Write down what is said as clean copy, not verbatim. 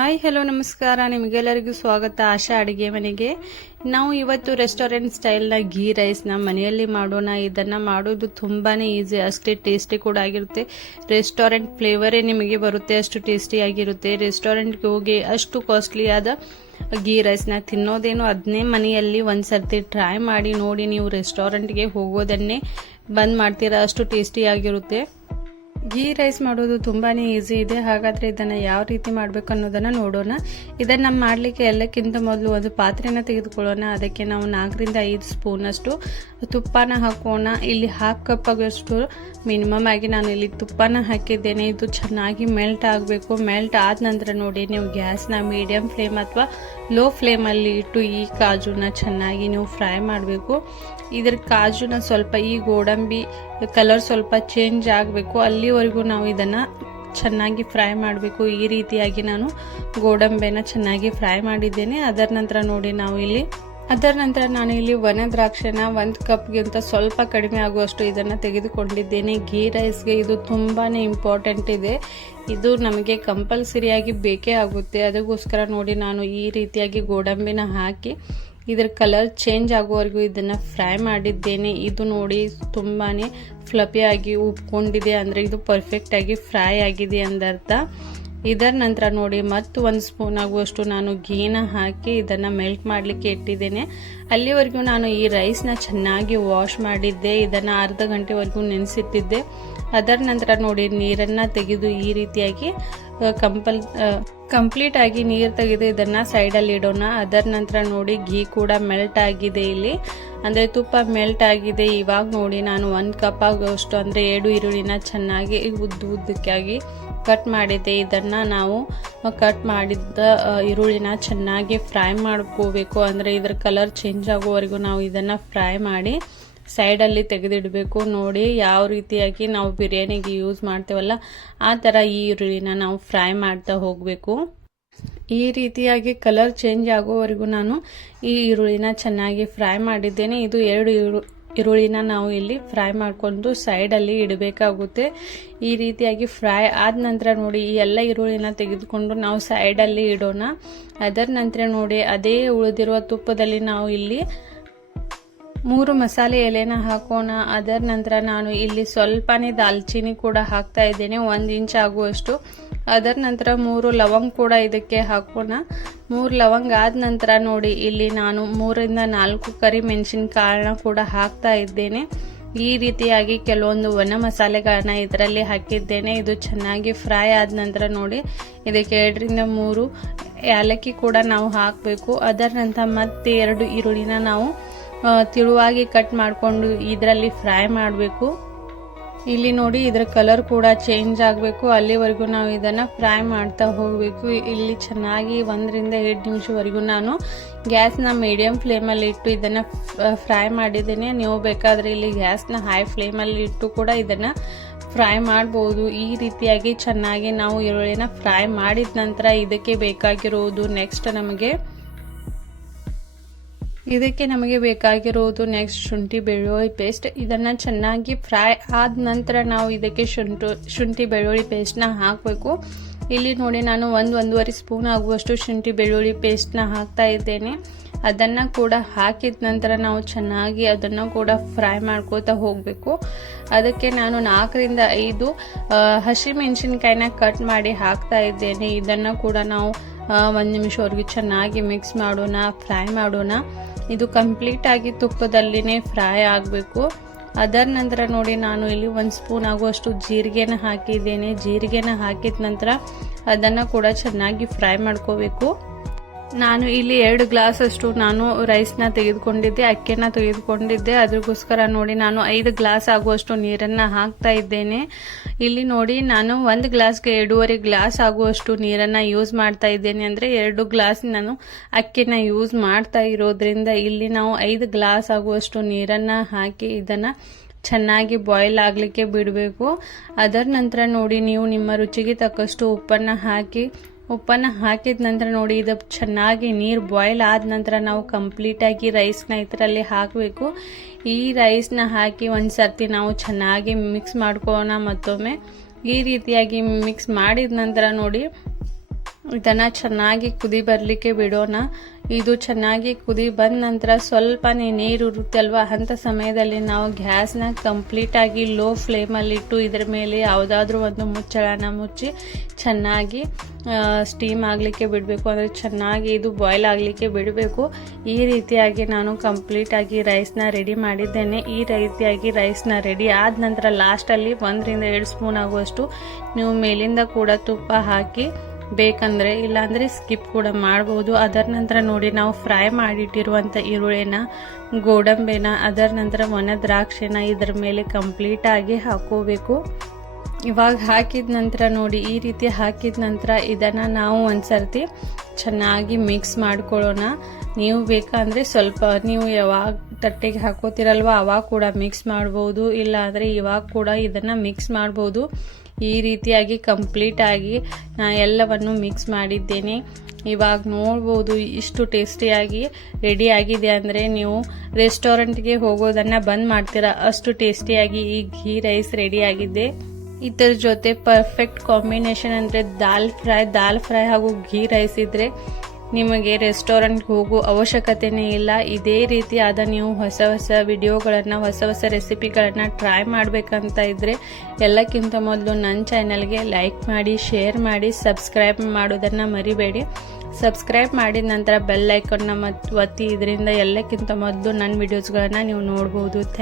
Hi hello ನಮಸ್ಕಾರ, ನಿಮಗೆಲ್ಲರಿಗೂ ಸ್ವಾಗತ ಆಶಾ ಅಡುಗೆ ಮನೆಗೆ. ನಾವು ಇವತ್ತು ರೆಸ್ಟೋರೆಂಟ್ ಸ್ಟೈಲ್ನ ಘೀ ರೈಸ್ನ ಮನೆಯಲ್ಲಿ ಮಾಡೋಣ. ಇದನ್ನು ಮಾಡೋದು ತುಂಬಾ ಈಸಿ, ಅಷ್ಟೇ ಟೇಸ್ಟಿ ಕೂಡ ಆಗಿರುತ್ತೆ. ರೆಸ್ಟೋರೆಂಟ್ ಫ್ಲೇವರೇ ನಿಮಗೆ ಬರುತ್ತೆ, ಅಷ್ಟು ಟೇಸ್ಟಿ ಆಗಿರುತ್ತೆ. ರೆಸ್ಟೋರೆಂಟ್ಗೆ ಹೋಗಿ ಅಷ್ಟು ಕಾಸ್ಟ್ಲಿ ಆದ ಘೀ ರೈಸ್ನ ತಿನ್ನೋದೇನು, ಅದನ್ನೇ ಮನೆಯಲ್ಲಿ ಒಂದ್ಸರ್ತಿ ಟ್ರೈ ಮಾಡಿ ನೋಡಿ. ನೀವು ರೆಸ್ಟೋರೆಂಟ್ಗೆ ಹೋಗೋದನ್ನೇ ಬಂದ್ ಮಾಡ್ತೀರಾ, ಅಷ್ಟು ಟೇಸ್ಟಿ ಆಗಿರುತ್ತೆ. ಘೀ ರೈಸ್ ಮಾಡೋದು ತುಂಬಾ ಈಸಿ ಇದೆ. ಹಾಗಾದರೆ ಇದನ್ನು ಯಾವ ರೀತಿ ಮಾಡಬೇಕು ಅನ್ನೋದನ್ನು ನೋಡೋಣ. ಇದನ್ನು ಮಾಡಲಿಕ್ಕೆ ಎಲ್ಲಕ್ಕಿಂತ ಮೊದಲು ಒಂದು ಪಾತ್ರೆನ ತೆಗೆದುಕೊಳ್ಳೋಣ. ಅದಕ್ಕೆ ನಾವು 4 ರಿಂದ 5 ಸ್ಪೂನಷ್ಟು ತುಪ್ಪನ ಹಾಕೋಣ. ಇಲ್ಲಿ 1/2 ಕಪ್ ಆಗೋಷ್ಟು ಮಿನಿಮಮ್ ಆಗಿ ನಾನು ಇಲ್ಲಿ ತುಪ್ಪನ ಹಾಕಿದ್ದೇನೆ. ಇದು ಚೆನ್ನಾಗಿ ಮೆಲ್ಟ್ ಆಗಬೇಕು. ಮೆಲ್ಟ್ ಆದ ನಂತರ ನೋಡಿ, ನೀವು ಗ್ಯಾಸ್ನ ಮೀಡಿಯಂ ಫ್ಲೇಮ್ ಅಥವಾ ಲೋ ಫ್ಲೇಮಲ್ಲಿ ಇಟ್ಟು ಈ ಕಾಜುನ ಚೆನ್ನಾಗಿ ನೀವು ಫ್ರೈ ಮಾಡಬೇಕು. ಇದ್ರ ಕಾಜುನ ಸ್ವಲ್ಪ ಈ ಗೋಡಂಬಿ ಕಲರ್ ಸ್ವಲ್ಪ ಚೇಂಜ್ ಆಗಬೇಕು, ಅಲ್ಲಿವರೆಗೂ ನಾವು ಇದನ್ನು ಚೆನ್ನಾಗಿ ಫ್ರೈ ಮಾಡಬೇಕು. ಈ ರೀತಿಯಾಗಿ ನಾನು ಗೋಡಂಬಿನ ಚೆನ್ನಾಗಿ ಫ್ರೈ ಮಾಡಿದ್ದೇನೆ. ಅದರ ನಂತರ ನೋಡಿ, ನಾನು ಇಲ್ಲಿ ಒಣ ದ್ರಾಕ್ಷಿನ 1 ಕಪ್ಗಿಂತ ಸ್ವಲ್ಪ ಕಡಿಮೆ ಆಗುವಷ್ಟು ಇದನ್ನು ತೆಗೆದುಕೊಂಡಿದ್ದೇನೆ. ಘೀ ರೈಸ್ಗೆ ಇದು ತುಂಬಾ ಇಂಪಾರ್ಟೆಂಟ್ ಇದೆ. ಇದು ನಮಗೆ ಕಂಪಲ್ಸರಿಯಾಗಿ ಬೇಕೇ ಆಗುತ್ತೆ. ಅದಕ್ಕೋಸ್ಕರ ನೋಡಿ, ನಾನು ಈ ರೀತಿಯಾಗಿ ಗೋಡಂಬಿನ ಹಾಕಿ ಇದರ ಕಲರ್ ಚೇಂಜ್ ಆಗುವವರೆಗೂ ಇದನ್ನು ಫ್ರೈ ಮಾಡಿದ್ದೇನೆ. ಇದು ನೋಡಿ ತುಂಬಾ ಫ್ಲಫಿಯಾಗಿ ಉಬ್ಕೊಂಡಿದೆ, ಅಂದರೆ ಇದು ಪರ್ಫೆಕ್ಟಾಗಿ ಫ್ರೈ ಆಗಿದೆ ಅಂದರ್ಥ. ಇದರ ನಂತರ ನೋಡಿ, ಮತ್ತು 1 ಸ್ಪೂನ್ ಆಗುವಷ್ಟು ನಾನು ಘೀನ ಹಾಕಿ ಇದನ್ನು ಮೆಲ್ಟ್ ಮಾಡಲಿಕ್ಕೆ ಇಟ್ಟಿದ್ದೇನೆ. ಅಲ್ಲಿವರೆಗೂ ನಾನು ಈ ರೈಸ್ನ ಚೆನ್ನಾಗಿ ವಾಶ್ ಮಾಡಿದ್ದೆ. ಇದನ್ನು ಅರ್ಧ ಗಂಟೆವರೆಗೂ ನೆನೆಸಿಟ್ಟಿದ್ದೆ. ಅದರ ನಂತರ ನೋಡಿ, ನೀರನ್ನು ತೆಗೆದು ಈ ರೀತಿಯಾಗಿ ಕಂಪ್ಲೀಟ್ ಆಗಿ ನೀರು ತೆಗೆದು ಇದನ್ನು ಸೈಡಲ್ಲಿ ಇಡೋಣ. ಅದರ ನಂತರ ನೋಡಿ, ಘೀ ಕೂಡ ಮೆಲ್ಟ್ ಆಗಿದೆ. ಇಲ್ಲಿ ಅಂದರೆ ತುಪ್ಪ ಮೆಲ್ಟ್ ಆಗಿದೆ. ಇವಾಗ ನೋಡಿ, ನಾನು 1 ಕಪ್ ಆಗುವಷ್ಟು ಅಂದರೆ 2 ಈರುಳ್ಳಿನ ಚೆನ್ನಾಗಿ ಉದ್ದಕ್ಕಾಗಿ ಕಟ್ ಮಾಡಿದ್ದೆ. ಇದನ್ನು ನಾವು ಕಟ್ ಮಾಡಿದ್ದ ಈರುಳ್ಳಿನ ಚೆನ್ನಾಗಿ ಫ್ರೈ ಮಾಡ್ಕೋಬೇಕು. ಅಂದರೆ ಇದರ ಕಲರ್ ಚೇಂಜ್ ಆಗೋವರೆಗೂ ನಾವು ಇದನ್ನು ಫ್ರೈ ಮಾಡಿ ಸೈಡಲ್ಲಿ ತೆಗೆದಿಡಬೇಕು. ನೋಡಿ, ಯಾವ ರೀತಿಯಾಗಿ ನಾವು ಬಿರಿಯಾನಿಗೆ ಯೂಸ್ ಮಾಡ್ತೇವಲ್ಲ, ಆ ಥರ ಈ ಈರುಳ್ಳಿನ ನಾವು ಫ್ರೈ ಮಾಡ್ತಾ ಹೋಗಬೇಕು. ಈ ರೀತಿಯಾಗಿ ಕಲರ್ ಚೇಂಜ್ ಆಗೋವರೆಗೂ ನಾನು ಈ ಈರುಳ್ಳಿನ ಚೆನ್ನಾಗಿ ಫ್ರೈ ಮಾಡಿದ್ದೇನೆ. ಇದು 2 ಈರುಳ್ಳಿನ ನಾವು ಇಲ್ಲಿ ಫ್ರೈ ಮಾಡಿಕೊಂಡು ಸೈಡಲ್ಲಿ ಇಡಬೇಕಾಗುತ್ತೆ. ಈ ರೀತಿಯಾಗಿ ಫ್ರೈ ಆದ ನಂತರ ನೋಡಿ, ಈ ಎಲ್ಲ ಈರುಳ್ಳಿನ ತೆಗೆದುಕೊಂಡು ನಾವು ಸೈಡಲ್ಲಿ ಇಡೋಣ. ಅದರ ನಂತರ ನೋಡಿ, ಅದೇ ಉಳಿದಿರುವ ತುಪ್ಪದಲ್ಲಿ ನಾವು ಇಲ್ಲಿ 3 ಮಸಾಲೆ ಎಲೆನ ಹಾಕೋಣ. ಅದರ ನಂತರ ನಾನು ಇಲ್ಲಿ ಸ್ವಲ್ಪನೇ ದಾಲ್ಚಿನ್ನಿ ಕೂಡ ಹಾಕ್ತಾ ಇದ್ದೇನೆ, 1 ಇಂಚ್ ಆಗುವಷ್ಟು. ಅದರ ನಂತರ 3 ಲವಂಗ ಕೂಡ ಇದಕ್ಕೆ ಹಾಕೋಣ. 3 ಲವಂಗ ಆದ ನಂತರ ನೋಡಿ, ಇಲ್ಲಿ ನಾನು 3 ರಿಂದ 4 ಕರಿ ಮೆಣಸಿನಕಾಳನ್ನ ಕೂಡ ಹಾಕ್ತಾ ಇದ್ದೇನೆ. ಈ ರೀತಿಯಾಗಿ ಕೆಲವೊಂದು ಒಣ ಮಸಾಲೆಗಳನ್ನ ಇದರಲ್ಲಿ ಹಾಕಿದ್ದೇನೆ. ಇದು ಚೆನ್ನಾಗಿ ಫ್ರೈ ಆದ ನಂತರ ನೋಡಿ, ಇದಕ್ಕೆ 2 ರಿಂದ 3 ಏಲಕ್ಕಿ ಕೂಡ ನಾವು ಹಾಕಬೇಕು. ಅದರ ನಂತರ ಮತ್ತೆ 2 ಈರುಳ್ಳಿನ ನಾವು ತಿಳುವಾಗಿ ಕಟ್ ಮಾಡಿಕೊಂಡು ಇದರಲ್ಲಿ ಫ್ರೈ ಮಾಡಬೇಕು. ಇಲ್ಲಿ ನೋಡಿ, ಇದರ ಕಲರ್ ಕೂಡ ಚೇಂಜ್ ಆಗಬೇಕು, ಅಲ್ಲಿವರೆಗೂ ನಾವು ಇದನ್ನು ಫ್ರೈ ಮಾಡ್ತಾ ಹೋಗಬೇಕು. ಇಲ್ಲಿ ಚೆನ್ನಾಗಿ 1 ರಿಂದ 2 ನಿಮಿಷವರೆಗೂ ನಾನು ಗ್ಯಾಸ್ನ ಮೀಡಿಯಂ ಫ್ಲೇಮಲ್ಲಿ ಇಟ್ಟು ಇದನ್ನು ಫ್ರೈ ಮಾಡಿದ್ದೇನೆ. ನೀವು ಬೇಕಾದರೆ ಇಲ್ಲಿ ಗ್ಯಾಸ್ನ ಹೈ ಫ್ಲೇಮಲ್ಲಿ ಇಟ್ಟು ಕೂಡ ಇದನ್ನು ಫ್ರೈ ಮಾಡ್ಬೋದು. ಈ ರೀತಿಯಾಗಿ ಚೆನ್ನಾಗಿ ನಾವು ಈರುಳ್ಳಿನ ಫ್ರೈ ಮಾಡಿದ ನಂತರ ಇದಕ್ಕೆ ಬೇಕಾಗಿರೋದು ನೆಕ್ಸ್ಟ್ ಶುಂಠಿ ಬೆಳ್ಳುಳ್ಳಿ ಪೇಸ್ಟ್. ಇದನ್ನು ಚೆನ್ನಾಗಿ ಫ್ರೈ ಆದ ನಂತರ ನಾವು ಇದಕ್ಕೆ ಶುಂಠಿ ಬೆಳ್ಳುಳ್ಳಿ ಪೇಸ್ಟ್ನ ಹಾಕಬೇಕು. ಇಲ್ಲಿ ನೋಡಿ, ನಾನು 1-1.5 ಸ್ಪೂನ್ ಆಗುವಷ್ಟು ಶುಂಠಿ ಬೆಳ್ಳುಳ್ಳಿ ಪೇಸ್ಟ್ನ ಹಾಕ್ತಾ ಇದ್ದೇನೆ. ಅದನ್ನು ಕೂಡ ಹಾಕಿದ ನಂತರ ನಾವು ಚೆನ್ನಾಗಿ ಅದನ್ನು ಕೂಡ ಫ್ರೈ ಮಾಡ್ಕೋತಾ ಹೋಗಬೇಕು. ಅದಕ್ಕೆ ನಾನು 4 ರಿಂದ 5 ಹಸಿಮೆಣಸಿನಕಾಯಿನ ಕಟ್ ಮಾಡಿ ಹಾಕ್ತಾ ಇದ್ದೇನೆ. ಇದನ್ನು ಕೂಡ ನಾವು 1 ನಿಮಿಷವರೆಗೂ ಚೆನ್ನಾಗಿ ಮಿಕ್ಸ್ ಮಾಡೋಣ, ಫ್ರೈ ಮಾಡೋಣ. ಇದು ಕಂಪ್ಲೀಟ್ ಆಗಿ ತುಪ್ಪದಲ್ಲಿನೇ ಫ್ರೈ ಆಗಬೇಕು. ಅದರ ನಂತರ ನೋಡಿ, ನಾನು ಇಲ್ಲಿ 1 ಸ್ಪೂನ್ ಆಗುವಷ್ಟು ಜೀರಿಗೆನ ಹಾಕಿದ್ದೇನೆ. ಜೀರಿಗೆನ ಹಾಕಿದ ನಂತರ ಅದನ್ನು ಕೂಡ ಚೆನ್ನಾಗಿ ಫ್ರೈ ಮಾಡ್ಕೋಬೇಕು. ನಾನು ಇಲ್ಲಿ 2 ಗ್ಲಾಸ್ ಅಷ್ಟು ನಾನು ರೈಸ್ನ ತೆಗೆದುಕೊಂಡಿದ್ದೆ, ಅಕ್ಕಿನ ತೆಗೆದುಕೊಂಡಿದ್ದೆ. ಅದಕ್ಕೋಸ್ಕರ ನೋಡಿ, ನಾನು 5 ಗ್ಲಾಸ್ ಆಗುವಷ್ಟು ನೀರನ್ನು ಹಾಕ್ತಾ ಇದ್ದೇನೆ. ಇಲ್ಲಿ ನೋಡಿ, ನಾನು 1 ಗ್ಲಾಸ್ಗೆ 2.5 ಗ್ಲಾಸ್ ಆಗುವಷ್ಟು ನೀರನ್ನು ಯೂಸ್ ಮಾಡ್ತಾ ಇದ್ದೇನೆ. ಅಂದರೆ 2 ಗ್ಲಾಸ್ ನಾನು ಅಕ್ಕಿನ ಯೂಸ್ ಮಾಡ್ತಾ ಇರೋದ್ರಿಂದ ಇಲ್ಲಿ ನಾವು 5 ಗ್ಲಾಸ್ ಆಗುವಷ್ಟು ನೀರನ್ನು ಹಾಕಿ ಇದನ್ನು ಚೆನ್ನಾಗಿ ಬಾಯ್ಲ್ ಆಗಲಿಕ್ಕೆ ಬಿಡಬೇಕು. ಅದರ ನಂತರ ನೋಡಿ, ನೀವು ನಿಮ್ಮ ರುಚಿಗೆ ತಕ್ಕಷ್ಟು ಉಪ್ಪನ್ನು ಹಾಕಿದ ನಂತರ ನೋಡಿ, ಇದು ಚೆನ್ನಾಗಿ ನೀರು ಬಾಯ್ಲ್ ಆದ ನಂತರ ನಾವು ಕಂಪ್ಲೀಟಾಗಿ ರೈಸ್ನ ಇದರಲ್ಲಿ ಹಾಕಬೇಕು. ಈ ರೈಸ್ನ ಹಾಕಿ ಒಂದು ಸರ್ತಿ ನಾವು ಚೆನ್ನಾಗಿ ಮಿಕ್ಸ್ ಮಾಡ್ಕೊಳ್ಳೋಣ. ಮತ್ತೊಮ್ಮೆ ಈ ರೀತಿಯಾಗಿ ಮಿಕ್ಸ್ ಮಾಡಿದ ನಂತರ ನೋಡಿ, ಇದನ್ನು ಚೆನ್ನಾಗಿ ಕುದಿ ಬರಲಿಕ್ಕೆ ಬಿಡೋಣ. ಇದು ಚೆನ್ನಾಗಿ ಕುದಿ ಬಂದ ನಂತರ ಸ್ವಲ್ಪನೇ ನೀರು ಇರುತ್ತೆ ಅಲ್ವಾ, ಅಂಥ ಸಮಯದಲ್ಲಿ ನಾವು ಗ್ಯಾಸ್ನ ಕಂಪ್ಲೀಟಾಗಿ ಲೋ ಫ್ಲೇಮಲ್ಲಿಟ್ಟು ಇದರ ಮೇಲೆ ಯಾವುದಾದ್ರೂ ಒಂದು ಮುಚ್ಚಳನ ಮುಚ್ಚಿ ಚೆನ್ನಾಗಿ ಸ್ಟೀಮ್ ಆಗಲಿಕ್ಕೆ ಬಿಡಬೇಕು. ಅಂದರೆ ಚೆನ್ನಾಗಿ ಇದು ಬಾಯ್ಲ್ ಆಗಲಿಕ್ಕೆ ಬಿಡಬೇಕು. ಈ ರೀತಿಯಾಗಿ ನಾನು ಕಂಪ್ಲೀಟಾಗಿ ರೈಸ್ನ ರೆಡಿ ಮಾಡಿದ್ದೇನೆ. ಈ ರೀತಿಯಾಗಿ ರೈಸ್ನ ರೆಡಿ ಆದ ನಂತರ ಲಾಸ್ಟಲ್ಲಿ 1 ರಿಂದ 2 ಸ್ಪೂನ್ ಆಗುವಷ್ಟು ನೀವು ಮೇಲಿಂದ ಕೂಡ ತುಪ್ಪ ಹಾಕಿ ಬೇಕಂದರೆ, ಇಲ್ಲಾಂದರೆ ಸ್ಕಿಪ್ ಕೂಡ ಮಾಡ್ಬೋದು. ಅದರ ನಂತರ ನೋಡಿ ನಾವು ಫ್ರೈ ಮಾಡಿಟ್ಟಿರುವಂಥ ಈರುಳ್ಳಿನ, ಗೋಡಂಬಿನ, ಅದರ ನಂತರ ಒಣ ದ್ರಾಕ್ಷಿನ ಇದರ ಮೇಲೆ ಕಂಪ್ಲೀಟಾಗಿ ಹಾಕೋಬೇಕು. ಇವಾಗ ಹಾಕಿದ ನಂತರ ನೋಡಿ ಈ ರೀತಿ ಹಾಕಿದ ನಂತರ ಇದನ್ನು ನಾವು ಒಂದ್ಸರ್ತಿ ಚೆನ್ನಾಗಿ ಮಿಕ್ಸ್ ಮಾಡ್ಕೊಳ್ಳೋಣ. ನೀವು ಬೇಕಂದರೆ ಸ್ವಲ್ಪ ನೀವು ಯಾವಾಗ ತಟ್ಟೆಗೆ ಹಾಕೋತಿರಲ್ವ ಅವಾಗ ಕೂಡ ಮಿಕ್ಸ್ ಮಾಡ್ಬೋದು, ಇಲ್ಲ ಅಂದರೆ ಇವಾಗ ಕೂಡ ಇದನ್ನು ಮಿಕ್ಸ್ ಮಾಡ್ಬೋದು. ಈ ರೀತಿಯಾಗಿ ಕಂಪ್ಲೀಟಾಗಿ ನಾನು ಎಲ್ಲವನ್ನು ಮಿಕ್ಸ್ ಮಾಡಿದ್ದೇನೆ. ಇವಾಗ ನೋಡ್ಬೋದು ಇಷ್ಟು ಟೇಸ್ಟಿಯಾಗಿ ರೆಡಿ ಆಗಿದೆ. ಅಂದರೆ ನೀವು ರೆಸ್ಟೋರೆಂಟ್ಗೆ ಹೋಗೋದನ್ನು ಬಂದ್ ಮಾಡ್ತೀರಾ, ಅಷ್ಟು ಟೇಸ್ಟಿಯಾಗಿ ಈ ಘೀ ರೈಸ್ ರೆಡಿ ಆಗಿದೆ. ಇದರ ಜೊತೆ ಪರ್ಫೆಕ್ಟ್ ಕಾಂಬಿನೇಷನ್ ಅಂದರೆ ದಾಲ್ ಫ್ರೈ ಹಾಗೂ ಘೀ ರೈಸ್ ಇದ್ದರೆ ನಿಮಗೆ ರೆಸ್ಟೋರೆಂಟ್ಗೆ ಹೋಗೋ ಅವಶ್ಯಕತೆನೇ ಇಲ್ಲ. ಇದೇ ರೀತಿಯಾದ ನೀವು ಹೊಸ ವಿಡಿಯೋಗಳನ್ನು, ಹೊಸ ರೆಸಿಪಿಗಳನ್ನು ಟ್ರೈ ಮಾಡಬೇಕಂತ ಇದ್ದರೆ ಎಲ್ಲಕ್ಕಿಂತ ಮೊದಲು ನನ್ನ ಚಾನಲ್ಗೆ ಲೈಕ್ ಮಾಡಿ, ಶೇರ್ ಮಾಡಿ, ಸಬ್ಸ್ಕ್ರೈಬ್ ಮಾಡೋದನ್ನು ಮರಿಬೇಡಿ. ಸಬ್ಸ್ಕ್ರೈಬ್ ಮಾಡಿದ ನಂತರ ಬೆಲ್ ಐಕಾನ್ನ ಒತ್ತಿ. ಇದರಿಂದ ಎಲ್ಲಕ್ಕಿಂತ ಮೊದಲು ನನ್ನ ವಿಡಿಯೋಸ್ಗಳನ್ನು ನೀವು ನೋಡ್ಬೋದು.